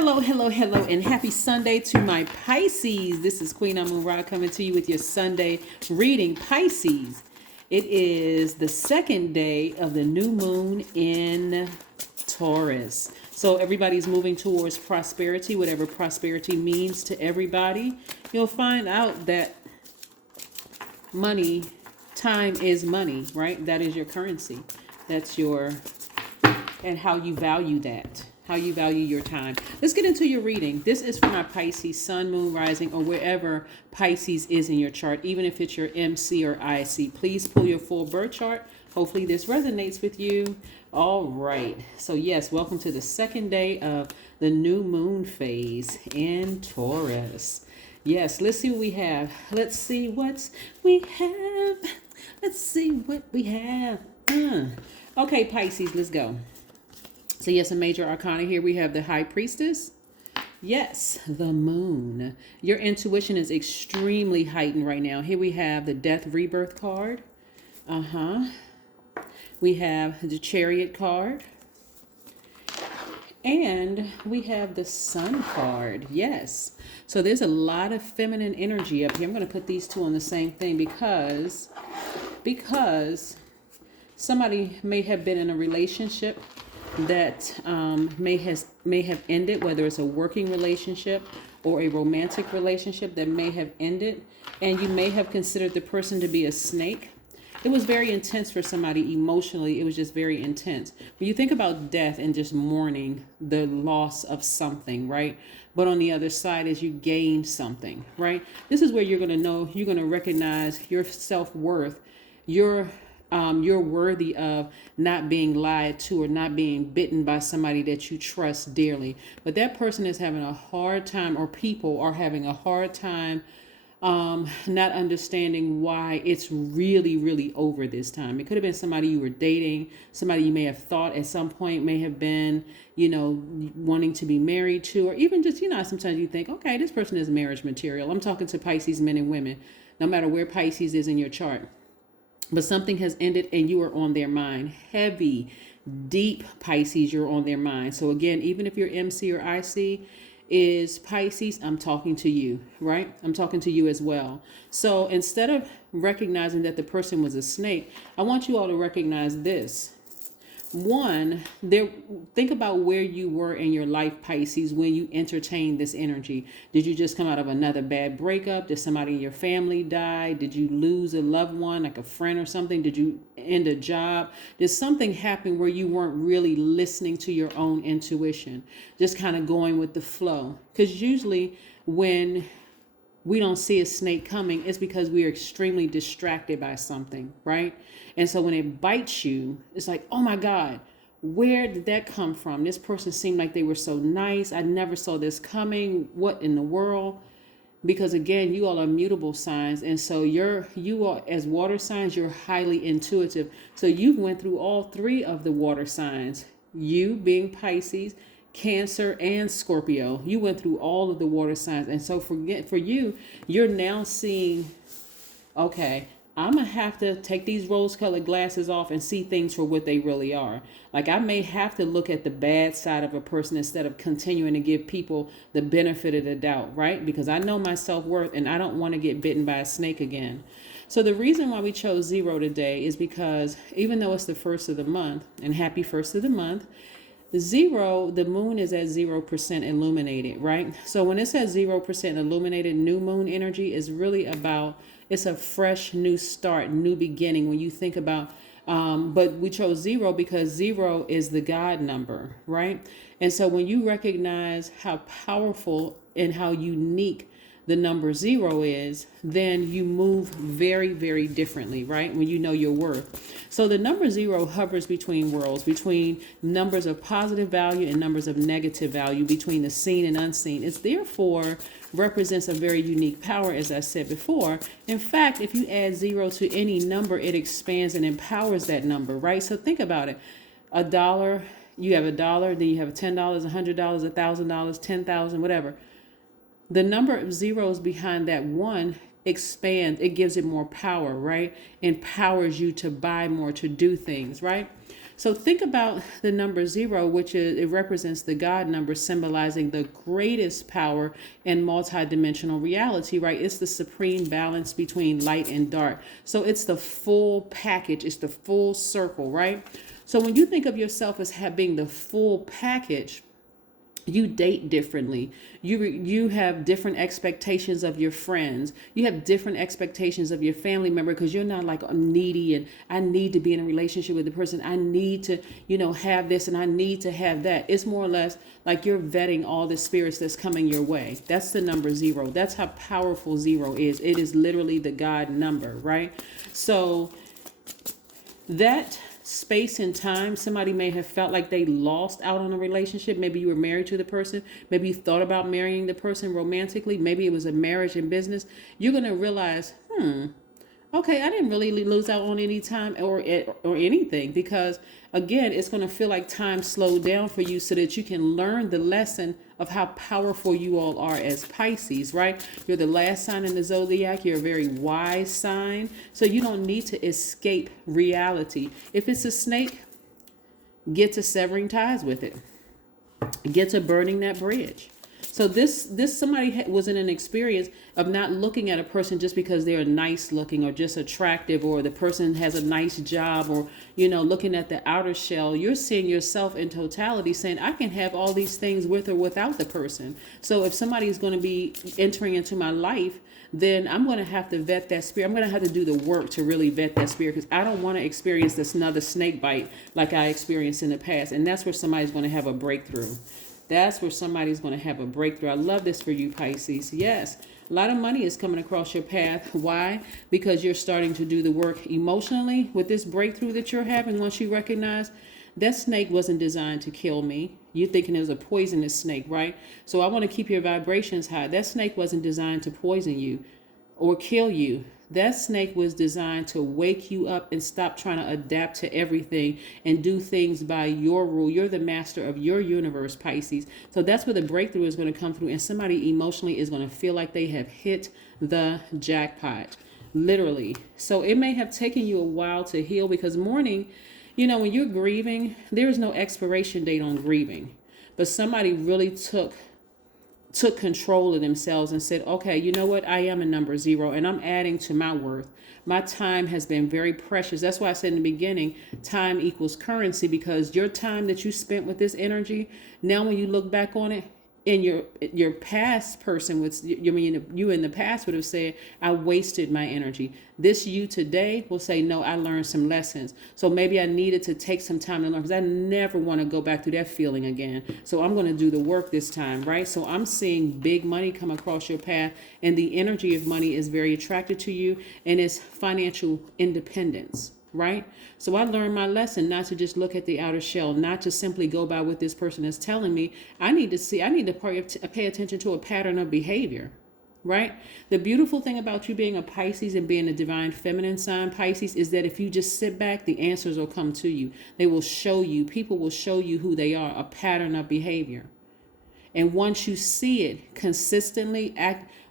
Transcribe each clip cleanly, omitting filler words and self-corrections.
Hello, hello, hello, and happy Sunday to my Pisces. This is Queen Amun Ra coming to you with your Sunday reading. Pisces, it is the second day of the new moon in Taurus. So everybody's moving towards prosperity, whatever prosperity means to everybody. You'll find out that money, time is money, right? That is your currency. That's your, and how you value that. How you value your time. Let's get into your reading. This is for my Pisces, Sun, Moon, Rising, or wherever Pisces is in your chart, even if it's your MC or IC. Please pull your full birth chart. Hopefully this resonates with you. All right. So yes, welcome to the second day of the new moon phase in Taurus. Yes, let's see what we have. Let's see what we have. Let's see what we have. Okay, Pisces, let's go. So yes, a major arcana here. We have the High Priestess. Yes, the moon. Your intuition is extremely heightened right now. Here we have the Death Rebirth card. We have the Chariot card. And we have the Sun card. Yes. So there's a lot of feminine energy up here. I'm going to put these two on the same thing because somebody may have been in a relationship that may have ended, whether it's a working relationship or a romantic relationship that may have ended, and you may have considered the person to be a snake. It was very intense for somebody emotionally. It was just very intense. When you think about death and just mourning the loss of something, right? But on the other side is you gain something, right? This is where you're going to know, you're going to recognize your self-worth, you're worthy of not being lied to or not being bitten by somebody that you trust dearly. But that person is having a hard time, or people are having a hard time not understanding why it's really over this time. It could have been somebody you were dating, somebody you may have thought at some point may have been, wanting to be married to, or even just, sometimes you think, okay, this person is marriage material. I'm talking to Pisces men and women, no matter where Pisces is in your chart. But something has ended and you are on their mind. Heavy, deep Pisces, you're on their mind. So again, even if your MC or IC is Pisces, I'm talking to you, right? I'm talking to you as well. So instead of recognizing that the person was a snake, I want you all to recognize this. One, think about where you were in your life, Pisces, when you entertained this energy. Did you just come out of another bad breakup? Did somebody in your family die? Did you lose a loved one, like a friend or something? Did you end a job? Did something happen where you weren't really listening to your own intuition, just kind of going with the flow? Because usually when we don't see a snake coming, it's because we are extremely distracted by something, right? And so when it bites you, it's like, oh my God, where did that come from? This person seemed like they were so nice. I never saw this coming. What in the world? Because again, you all are mutable signs. And so you are, as water signs, you're highly intuitive. So you went through all three of the water signs. You being Pisces, Cancer, and Scorpio. You went through all of the water signs. And so for you, you're now seeing, okay, I'm going to have to take these rose-colored glasses off and see things for what they really are. Like I may have to look at the bad side of a person instead of continuing to give people the benefit of the doubt, right? Because I know my self-worth and I don't want to get bitten by a snake again. So the reason why we chose 0 today is because even though it's the first of the month, and happy first of the month, 0, the moon is at 0% illuminated, right? So when it says 0% illuminated, new moon energy is really about, it's a fresh new start, new beginning. When you think about, but we chose 0 because 0 is the God number, right? And so when you recognize how powerful and how unique the number 0 is, then you move very differently, right? When you know your worth. So the number 0 hovers between worlds, between numbers of positive value and numbers of negative value, between the seen and unseen. It's therefore represents a very unique power, as I said before. In fact, if you add 0 to any number, it expands and empowers that number, right? So think about it. A dollar, you have a dollar, then you have $10, $100, $1,000, 10,000, whatever. The number of zeros behind that one expands. It gives it more power, right? Empowers you to buy more, to do things, right? So think about the number 0, which is, it represents the God number, symbolizing the greatest power in multidimensional reality, right? It's the supreme balance between light and dark. So it's the full package. It's the full circle, right? So when you think of yourself as being the full package, you date differently. You have different expectations of your friends. You have different expectations of your family member, because you're not like, I'm needy and I need to be in a relationship with the person. I need to, have this and I need to have that. It's more or less like you're vetting all the spirits that's coming your way. That's the number 0. That's how powerful 0 is. It is literally the God number, right? So that space and time, somebody may have felt like they lost out on a relationship. Maybe you were married to the person. Maybe you thought about marrying the person romantically. Maybe it was a marriage in business. You're going to realize, okay, I didn't really lose out on any time or anything, because again, it's going to feel like time slowed down for you so that you can learn the lesson of how powerful you all are as Pisces, right? You're the last sign in the zodiac. You're a very wise sign. So you don't need to escape reality. If it's a snake, get to severing ties with it. Get to burning that bridge. So this somebody was in an experience of not looking at a person just because they're nice looking or just attractive, or the person has a nice job, or, looking at the outer shell. You're seeing yourself in totality, saying, I can have all these things with or without the person. So if somebody is going to be entering into my life, then I'm going to have to vet that spirit. I'm going to have to do the work to really vet that spirit, because I don't want to experience this another snake bite like I experienced in the past. And that's where somebody's going to have a breakthrough. That's where somebody's going to have a breakthrough. I love this for you, Pisces. Yes, a lot of money is coming across your path. Why? Because you're starting to do the work emotionally with this breakthrough that you're having. Once you recognize that snake wasn't designed to kill me. You're thinking it was a poisonous snake, right? So I want to keep your vibrations high. That snake wasn't designed to poison you or kill you. That snake was designed to wake you up and stop trying to adapt to everything and do things by your rule. You're the master of your universe, Pisces. So that's where the breakthrough is going to come through. And somebody emotionally is going to feel like they have hit the jackpot, literally. So it may have taken you a while to heal, because mourning, when you're grieving, there is no expiration date on grieving. But somebody really took control of themselves and said, okay, you know what? I am a number 0 and I'm adding to my worth. My time has been very precious. That's why I said in the beginning, time equals currency, because your time that you spent with this energy, now when you look back on it, and your past person you in the past would have said, I wasted my energy. This you today will say, no, I learned some lessons. So maybe I needed to take some time to learn, because I never want to go back through that feeling again. So I'm going to do the work this time, right? So I'm seeing big money come across your path, and the energy of money is very attracted to you, and it's financial independence. Right? So I learned my lesson not to just look at the outer shell, not to simply go by what this person is telling me. I need to pay attention to a pattern of behavior, right? The beautiful thing about you being a Pisces and being a divine feminine sign, Pisces, is that if you just sit back, the answers will come to you. They will show you, people will show you who they are, a pattern of behavior. And once you see it consistently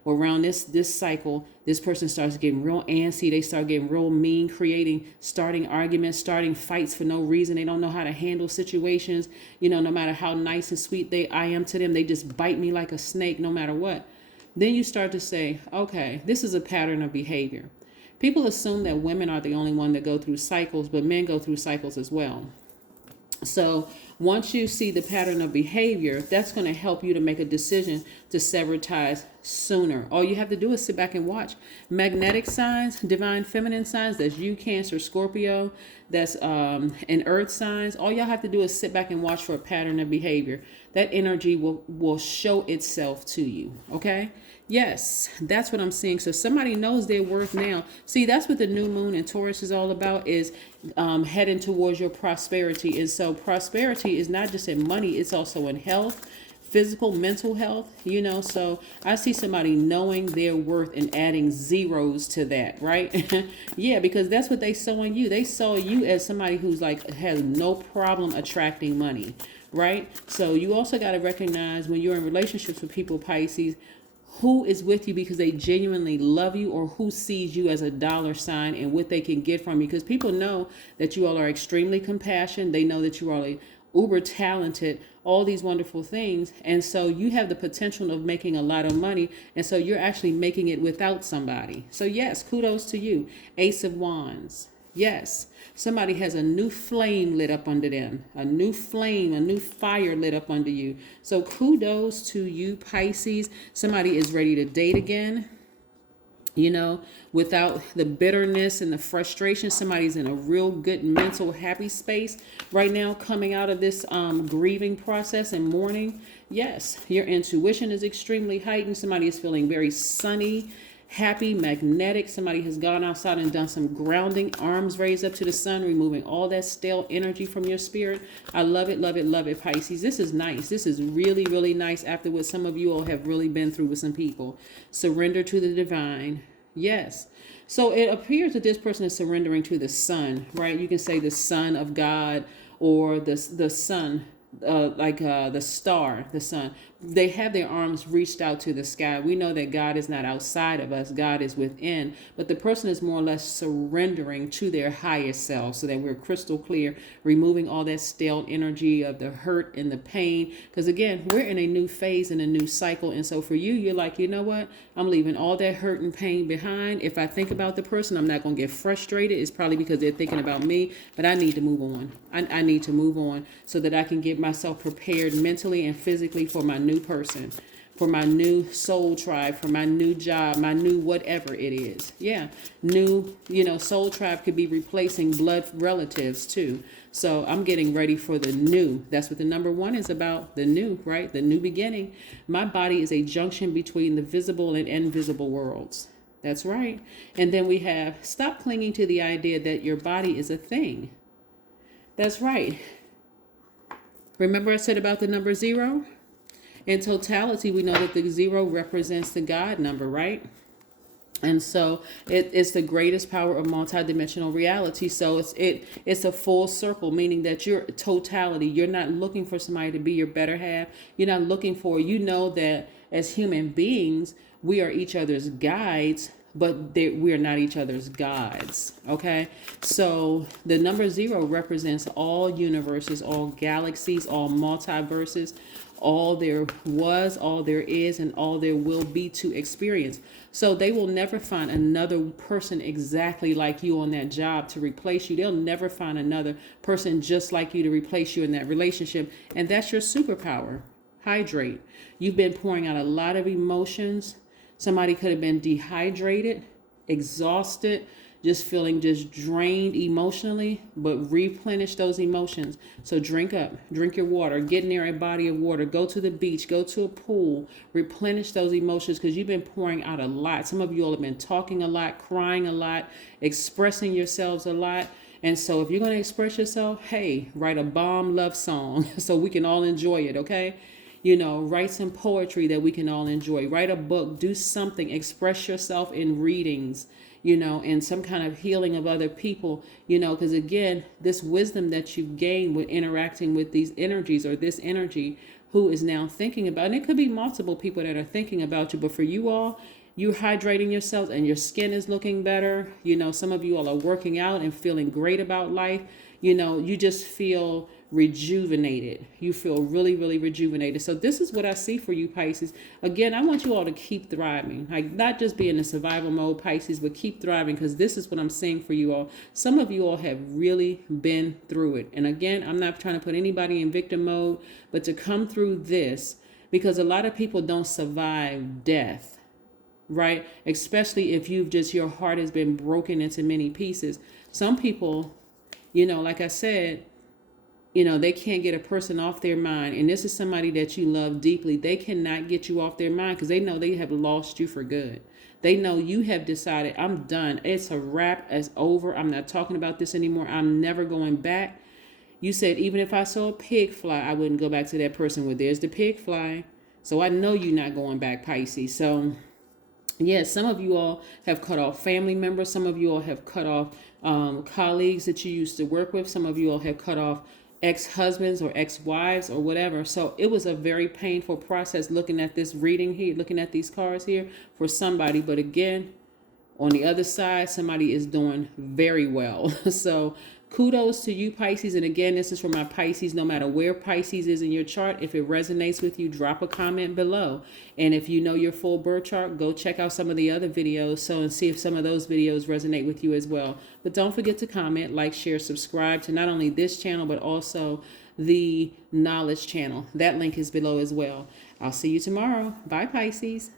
around this cycle, this person starts getting real antsy. They start getting real mean, starting arguments, starting fights for no reason. They don't know how to handle situations. No matter how nice and sweet I am to them, they just bite me like a snake no matter what. Then you start to say, okay, this is a pattern of behavior. People assume that women are the only one that go through cycles, but men go through cycles as well. So once you see the pattern of behavior, that's going to help you to make a decision to sever ties sooner. All you have to do is sit back and watch. Magnetic signs, divine feminine signs, that's you, Cancer, Scorpio, that's and earth signs. All y'all have to do is sit back and watch for a pattern of behavior. That energy will show itself to you. Okay? Yes, that's what I'm seeing. So somebody knows their worth now. See, that's what the new moon in Taurus is all about, is heading towards your prosperity. And so prosperity is not just in money, it's also in health, physical, mental health, so I see somebody knowing their worth and adding zeros to that, right? Yeah, because that's what they saw in you. They saw you as somebody who's has no problem attracting money, right? So you also got to recognize when you're in relationships with people, Pisces, who is with you because they genuinely love you, or who sees you as a dollar sign and what they can get from you. Because people know that you all are extremely compassionate. They know that you are uber talented, all these wonderful things. And so you have the potential of making a lot of money. And so you're actually making it without somebody. So yes, kudos to you. Ace of Wands. Yes, somebody has a new flame lit up under them, a new flame, a new fire lit up under you. So kudos to you, Pisces. Somebody is ready to date again, without the bitterness and the frustration. Somebody's in a real good mental happy space right now, coming out of this grieving process and mourning. Yes, your intuition is extremely heightened. Somebody is feeling very sunny, happy, magnetic. Somebody has gone outside and done some grounding, arms raised up to the sun, removing all that stale energy from your spirit. I love it, love it, love it, Pisces. This is nice. This is really, really nice after what some of you all have really been through with some people. Surrender to the divine. Yes. So it appears that this person is surrendering to the sun, right? You can say the son of God, or the sun, the star, the sun. They have their arms reached out to the sky. We know that God is not outside of us. God is within. But the person is more or less surrendering to their higher self, so that we're crystal clear, removing all that stale energy of the hurt and the pain. Because again, we're in a new phase and a new cycle. And so for you, you're like, you know what? I'm leaving all that hurt and pain behind. If I think about the person, I'm not going to get frustrated. It's probably because they're thinking about me, but I need to move on. I need to move on so that I can get myself prepared mentally and physically for my new person, for my new soul tribe, for my new job, my new whatever it is. Yeah. New, soul tribe could be replacing blood relatives too. So I'm getting ready for the new. That's what the number 1 is about. The new, right? The new beginning. My body is a junction between the visible and invisible worlds. That's right. And then we have stop clinging to the idea that your body is a thing. That's right. Remember I said about the number 0? In totality, we know that the 0 represents the God number, right? And so it's the greatest power of multidimensional reality. So it's a full circle, meaning that your totality, you're not looking for somebody to be your better half. You're not looking for, that as human beings, we are each other's guides, but we are not each other's gods. Okay. So the number 0 represents all universes, all galaxies, all multiverses, all there was, all there is, and all there will be to experience. So they will never find another person exactly like you on that job to replace you. They'll never find another person just like you to replace you in that relationship. And that's your superpower. Hydrate. You've been pouring out a lot of emotions. Somebody could have been dehydrated, exhausted, just feeling just drained emotionally, but replenish those emotions. So drink up, drink your water, get near a body of water, go to the beach, go to a pool, replenish those emotions, because you've been pouring out a lot. Some of you all have been talking a lot, crying a lot, expressing yourselves a lot. And so if you're going to express yourself, hey, write a bomb love song so we can all enjoy it, okay? Write some poetry that we can all enjoy. Write a book, do something, express yourself in readings, and some kind of healing of other people, because again, this wisdom that you've gained with interacting with these energies, or this energy who is now thinking about, and it could be multiple people that are thinking about you, but for you all, you're hydrating yourselves and your skin is looking better. Some of you all are working out and feeling great about life. You just feel rejuvenated. You feel really, really rejuvenated. So this is what I see for you, Pisces. Again, I want you all to keep thriving, like not just be in a survival mode, Pisces, but keep thriving, because this is what I'm seeing for you all. Some of you all have really been through it. And again, I'm not trying to put anybody in victim mode, but to come through this, because a lot of people don't survive death, right? Especially if your heart has been broken into many pieces. Some people, like I said, they can't get a person off their mind. And this is somebody that you love deeply. They cannot get you off their mind because they know they have lost you for good. They know you have decided, I'm done. It's a wrap. It's over. I'm not talking about this anymore. I'm never going back. You said, even if I saw a pig fly, I wouldn't go back to that person. Well, there's the pig fly. So I know you're not going back, Pisces. So yes, some of you all have cut off family members. Some of you all have cut off colleagues that you used to work with. Some of you all have cut off ex-husbands or ex-wives or whatever. So it was a very painful process looking at this reading here, looking at these cards here for somebody. But again, on the other side, somebody is doing very well. So kudos to you, Pisces. And again, this is for my Pisces. No matter where Pisces is in your chart, if it resonates with you, drop a comment below. And if you know your full birth chart, go check out some of the other videos and see if some of those videos resonate with you as well. But don't forget to comment, like, share, subscribe to not only this channel, but also the Knowledge channel. That link is below as well. I'll see you tomorrow. Bye, Pisces.